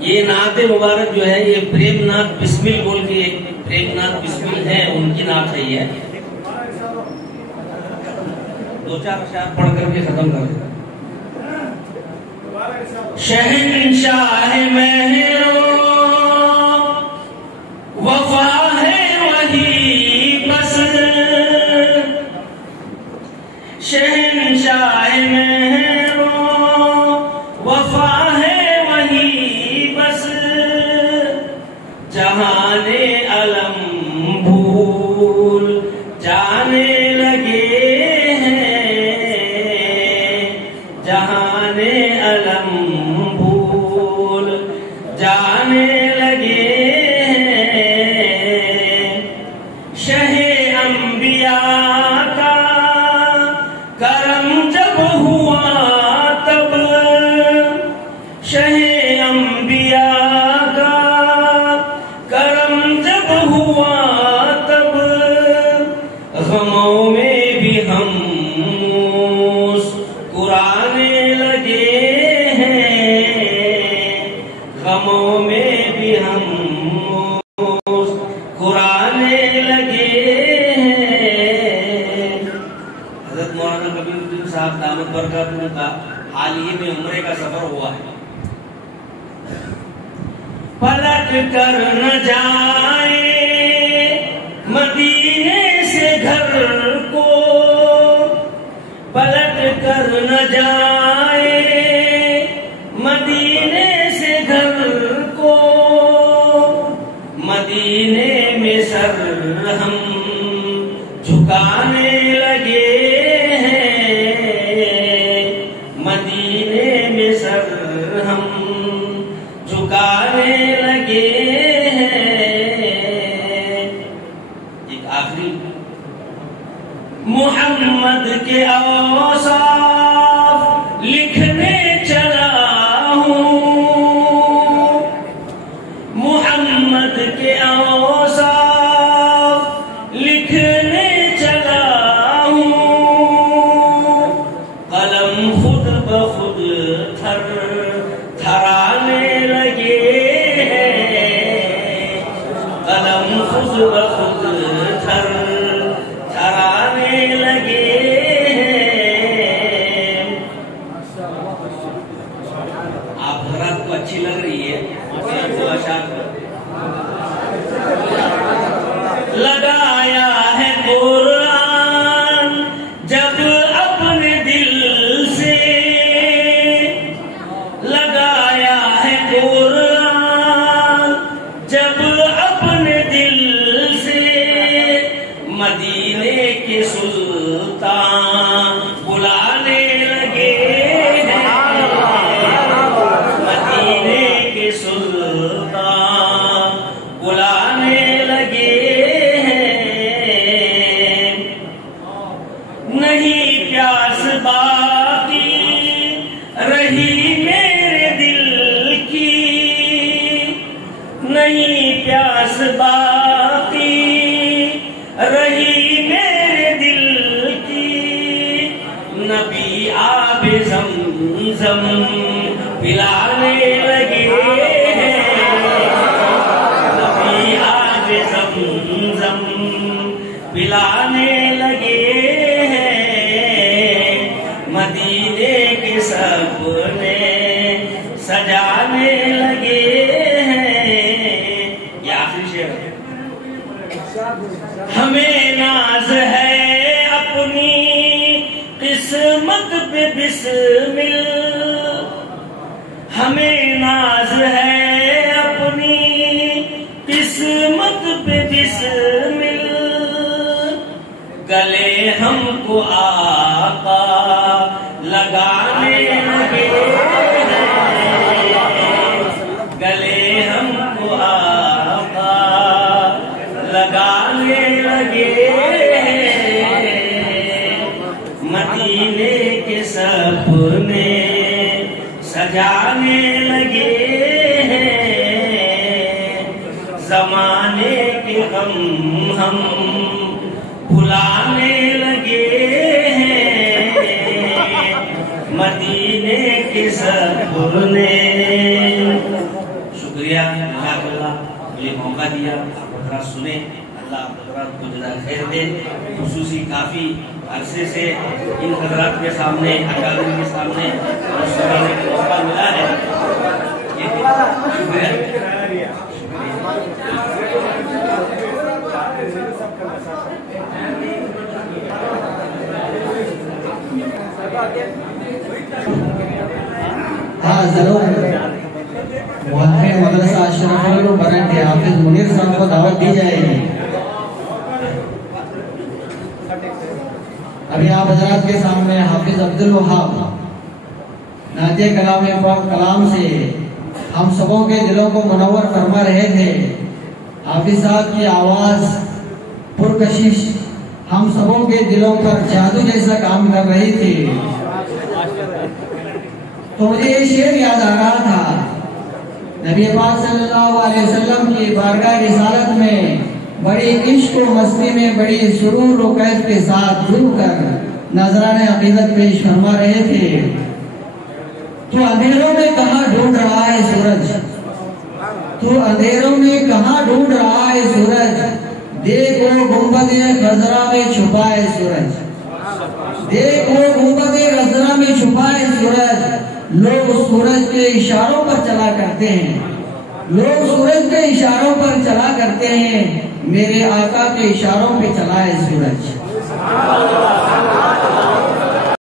یہ نعت مبارک جو ہے یہ پریم ناتھ بسمل بول کے ایک پریم ناتھ بسمل ہے، ان کی نعت ہے یہ. دو چار اشعار پڑھ کر کے ختم کر دیں. شہنشاہ مہروں وفا ہے وہی بس، شہنشاہ مہروں وفا ہے وہی بس، جہان علم بھول جانے لگے ہیں، جہان علم بھول جانے لگے ہیں. شہ انبیاء کا کرم جب ہوا تب، شہ انبیاء کا کرم جب ہوا تب، غموں میں بھی ہم مسکرانے لگے ہیں، غموں میں بھی ہم مسکرانے لگے ہیں. حضرت مولانا کبیر الدین صاحب دامت برکاتہ کا حال ہی میں عمرے کا سفر ہوا ہے. پلٹ کر نہ جائے مدینے سے گھر کو، پلٹ کر نہ جائے مدینے سے گھر کو، مدینے میں سر ہم جھکانے لگے ہیں، مدینے میں سر ہم جھکانے لگے ہیں. ایک آخری محمد کے اوصاف لکھنے چلا ہوں، محمد کے اوصاف لکھنے چلا ہوں، قلم خود بخود تھر تھرانے لگے ہیں، قلم خود بخود تھر تھرانے لگے ہیں. آپ حضرات کو اچھی لگ رہی ہے تو اشعار لگایا ہے قرآن جب اپنے دل سے، لگایا ہے قرآن جب اپنے دل سے، مدینے کے سلطان بلانے لگے ہیں، مدینے کے سلطان بلانے لگے ہیں. نہیں پیاس باقی رہی میرے دل کی، نہیں پیاس باقی رہی میرے دل کی، نبی آب زمزم پلانے لگے ہیں، نبی آب زمزم پلانے لگے ہیں، مدینے کے سپنے سجانے لگے ہیں. یہ آخری شعر ہے. ہمیں ناز ہے اپنی قسمت پہ بسمل، ہمیں ناز ہے اپنی قسمت پہ بسمل، گلے ہم کو آقا لگانے لگے ہیں، گلے ہم کو آقا لگانے لگے ہیں، مدینے کے سپنے سجانے لگے ہیں، زمانے کے غم ہم بھلانے لگے ہیں، مدینے کے سپنے شکریہ جزاک اللہ، مجھے موقع دیا، آپ حضرات سنیں، اللہ آپ حضرات کو جزائے خیر دے۔ خصوصی کافی عرصے سے ان حضرات کے سامنے، اکابرین کے سامنے سنانے کا موقع ملا ہے۔ ہاں ضرور، مدرسہ اشرف البرنٹ حافظ منیر صاحب کو دعوت دی جائے گی۔ ابھی آپ حضرات کے سامنے حافظ عبدالوہاب نعتِ کلام پاک کلام سے ہم سبوں کے دلوں کو منور فرما رہے تھے۔ حافظ صاحب کی آواز پرکشش ہم سبوں کے دلوں پر جادو جیسا کام کر رہی تھی۔ تو مجھے یہ شعر یاد آ رہا تھا، نبی پاک صلی اللہ علیہ وسلم کی بارگاہ رسالت میں بڑی عشق و مستی میں بڑی سرور و کیف کے ساتھ جھوم کر نذران عقیدت پیش فرما رہے تھے۔ تو اندھیروں میں کہاں ڈھونڈ رہا ہے سورج، تو اندھیروں میں کہاں ڈھونڈ رہا ہے سورج، دیکھو گنبد خضرا میں چھپا ہے سورج، دیکھو گنبد خضرا میں چھپا ہے سورج۔ لوگ سورج کے اشاروں پر چلا کرتے ہیں، لوگ سورج کے اشاروں پر چلا کرتے ہیں، میرے آقا کے اشاروں پہ چلا ہے سورج۔